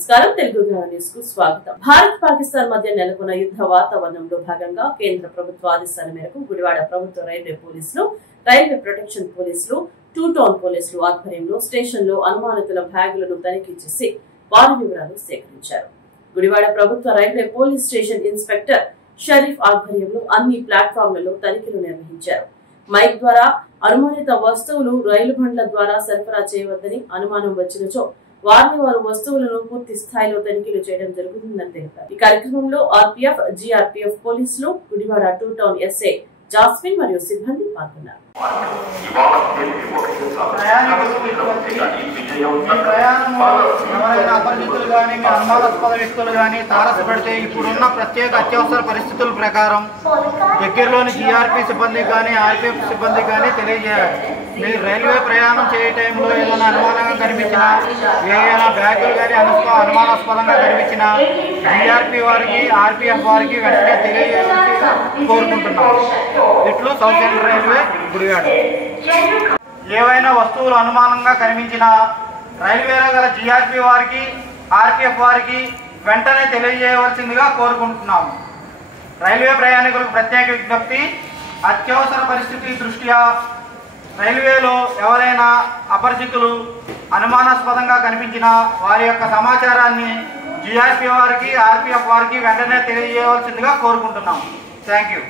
నమస్కారం తెలుగు న్యూస్ కు స్వాగతం. భారత్ పాకిస్తాన్ మధ్య నెలకొన్న యుద్ధ వాతావరణంలో భాగంగా కేంద్ర ప్రభుత్వ ఆదేశాల మేరకు గుడివాడ ప్రభుత్వ రైల్వే పోలీసులు, రైల్వే ప్రొటెక్షన్ పోలీసులు, 2 టౌన్ పోలీసులు ఆధ్వర్యంలో స్టేషన్ లో అనుమానితుల బ్యాగులను తనిఖీ చేసి వారి వివరాలు సేకరించారు. గుడివాడ ప్రభుత్వ railway police station inspector Sharif ఆధ్వర్యంలో అన్ని ప్లాట్ఫామ్లలో తనిఖీలు నిర్వహించారు. మైక్ ద్వారా అనుమానిత వస్తువులు రైలు బండ్ల ద్వారా సరఫరా చేయవద్దని, అనుమానం వచ్చినచో వారు వస్తువులను పూర్తి స్థాయిలో తనిఖీలు చేయడం జరుగుతుందని తెలిపారు. ఈ కార్యక్రమంలో ఆర్పీఎఫ్, జీఆర్పీఎఫ్ పోలీసులు, గుడివాడ 2 టౌన్ ఎస్ఐ జాస్మిన్ మరియు సిబ్బంది పాల్గొన్నారు. ఎవరైనా అపరిచితులు కానీ అనుమానాస్పద వ్యక్తులు కానీ తారసపడితే ఇప్పుడున్న ప్రత్యేక అత్యవసర పరిస్థితుల ప్రకారం దగ్గరలోని జీఆర్పీ సిబ్బంది కానీ ఆర్పీఎఫ్ సిబ్బంది కానీ తెలియజేయాలి. మీరు రైల్వే ప్రయాణం చేయ టైంలో ఏదైనా అనుమానంగా కనిపించినా, ఏదైనా బ్యాగులు కానీ అనుమానాస్పదంగా కనిపించినా జీఆర్పీ వారికి, ఆర్పీఎఫ్ వారికి వెంటనే తెలియజేయాలని కోరుకుంటున్నాం. ఇట్లు సౌత్ సెంట్రల్ రైల్వే గుడివాడ. ఏవైనా వస్తువులు అనుమానంగా కనిపించినా రైల్వేలో గల జీఆర్పీ వారికి, ఆర్పీఎఫ్ వారికి వెంటనే తెలియజేయవలసిందిగా కోరుకుంటున్నాము. రైల్వే ప్రయాణికులకు ప్రత్యేక విజ్ఞప్తి: అత్యవసర పరిస్థితి దృష్ట్యా రైల్వేలో ఎవరైనా అపరిచితులు అనుమానాస్పదంగా కనిపించినా వారి యొక్క సమాచారాన్ని జీఆర్పీ వారికి, ఆర్పీఎఫ్ వారికి వెంటనే తెలియజేయవలసిందిగా కోరుకుంటున్నాము. Thank you.